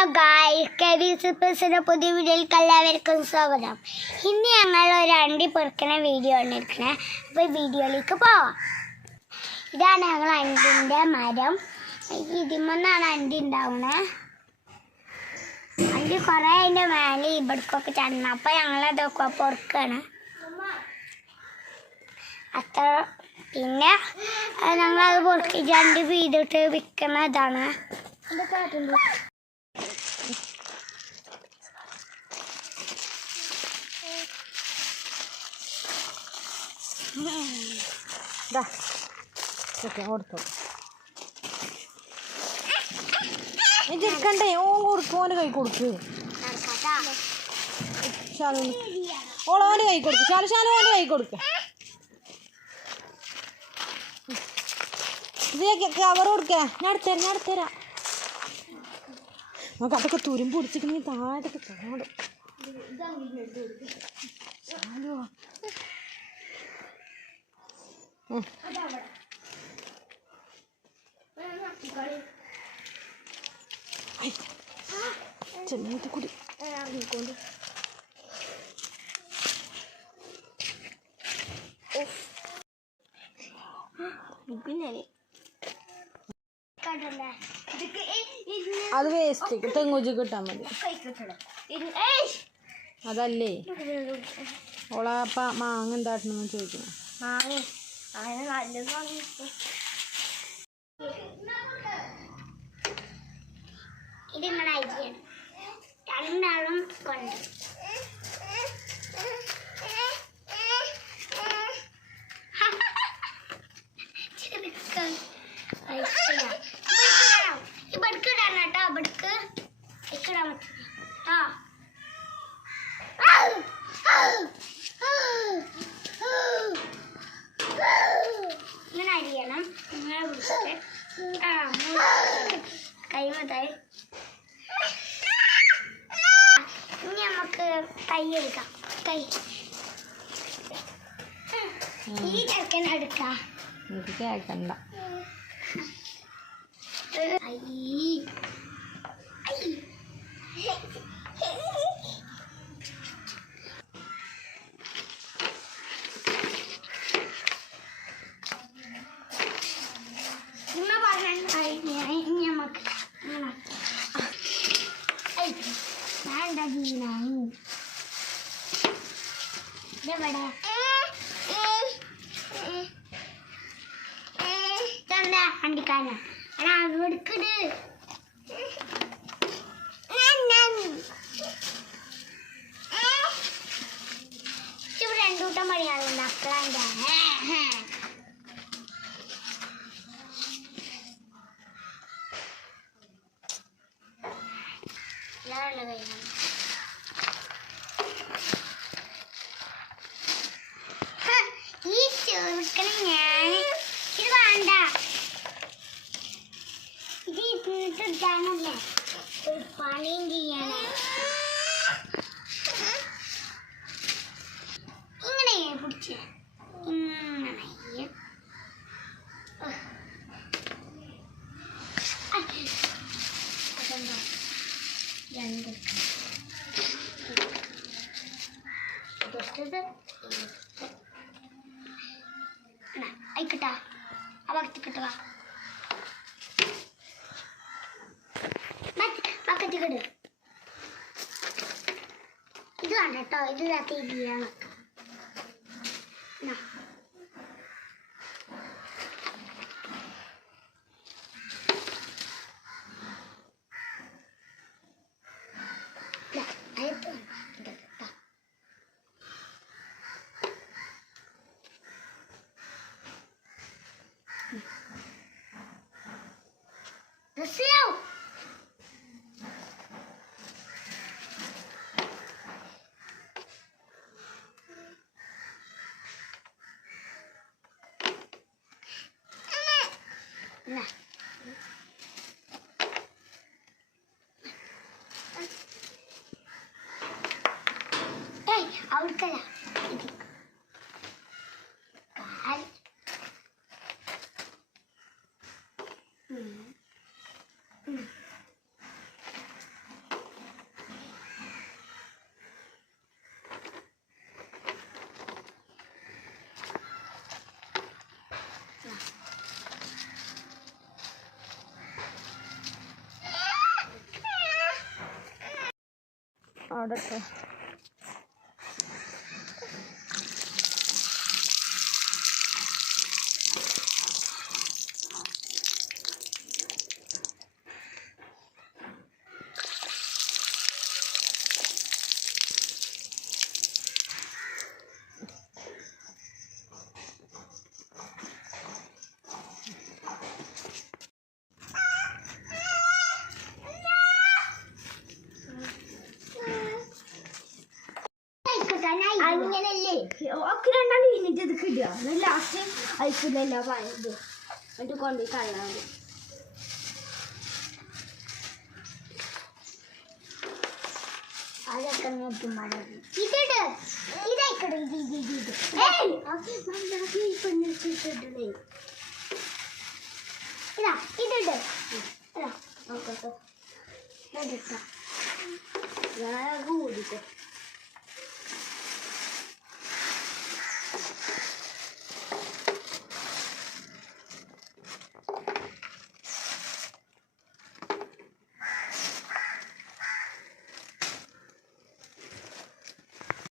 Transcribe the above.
Hello ഗായ് കരീസ് പ്രസിന്റെ പുതിയ വീഡിയോയിലേക്ക് എല്ലാവർക്കും സ്വാഗതം. ഇന്ന് ഞങ്ങൾ ഒരു അണ്ടി പൊറുക്കണ വീഡിയോ ആണ് എടുക്കണേ. അപ്പോൾ വീഡിയോയിലേക്ക് പോവാം. ഇതാണ് ഞങ്ങൾ അണ്ടിന്റെ മരം. ഇതിമൊന്നാണ് അണ്ടി ഉണ്ടാവണേ. അണ്ടി കുറേ അതിന്റെ മേലെ ഇവിടേക്കൊക്കെ ചടണം അപ്പോൾ ഞങ്ങളതൊക്കെ പൊറുക്കാണ്. അത്ര പിന്നെ ഞങ്ങളത് പൊറുക്കി രണ്ട് വീടിട്ട് വിൽക്കുന്നതാണ് ദാ ഓക്കെ കൊടുത്തു. ഇരിക്കണ്ടേ ഓൻ കൊടുക്കും ഓന് കൈ കൊടുക്ക്. ശാലു ഓളോന് കൈ കൊടുക്ക്. ശാലു ശാലു ഓന് കൈ കൊടുക്ക്. ഇത് കവർ കൊടുക്ക. ഞാൻ എടുത്തരാം ഞാൻ എടുത്തരാം നമുക്ക് അതൊക്കെ തുരുമ്പ് പിടിച്ചിട്ടുണ്ടെങ്കിൽ താഴത്തൊക്കെ ചാടും ശാലു ഉം. ഐ, അത് വേസ്റ്റ് തെങ്ങൂജി കിട്ടാൻ മതി. അതല്ലേ? ഓളാപ്പ മാങ്ങ എന്താട്ടണമെന്ന് ചോദിക്കണം ഇത് നിങ്ങളുടെ അരിയാണ് രണ്ടാളും കൊണ്ട് കൈ എടുക്കാം കൈ ഈ ചെക്കൻ എടുക്കാം. എനിക്ക് കേൾക്കണ്ട தந்த அண்டிக்கான ஆனால் அது எடுக்குது തീർത്തിട്ടാണല്ലേ ഒരു പണിയും ചെയ്യാനേ ഇങ്ങനെ പിടിച്ച് ഇങ്ങനെ അതെന്താ രണ്ട് ഇതൊട്ടത് ആയിക്കട്ടാ ആ ഭക്തി കിട്ടുക ബക്കറ്റ് കിട് ഇത് വേണ്ട കേട്ടോ ഇത് കൊടുക്കല. അവിടെ ഇത് കിട്ടുക ലാസ്റ്റ് അയക്കില്ല ഇത് എന്നിട്ട് കൊണ്ടുപോയി കളയാൻ മതി. അതൊക്കെ നോക്കും ഇതിട്. ഇതായിക്കട ഇത് ഇത് ഇത് ഇത്. ഏയ്! അത് നന്നാക്കി ഈ പെണ്ണിട്ടിട്ടേ ഇതാ ഇതിട്. ഇതാ നോക്കട്ടെ ഞാൻ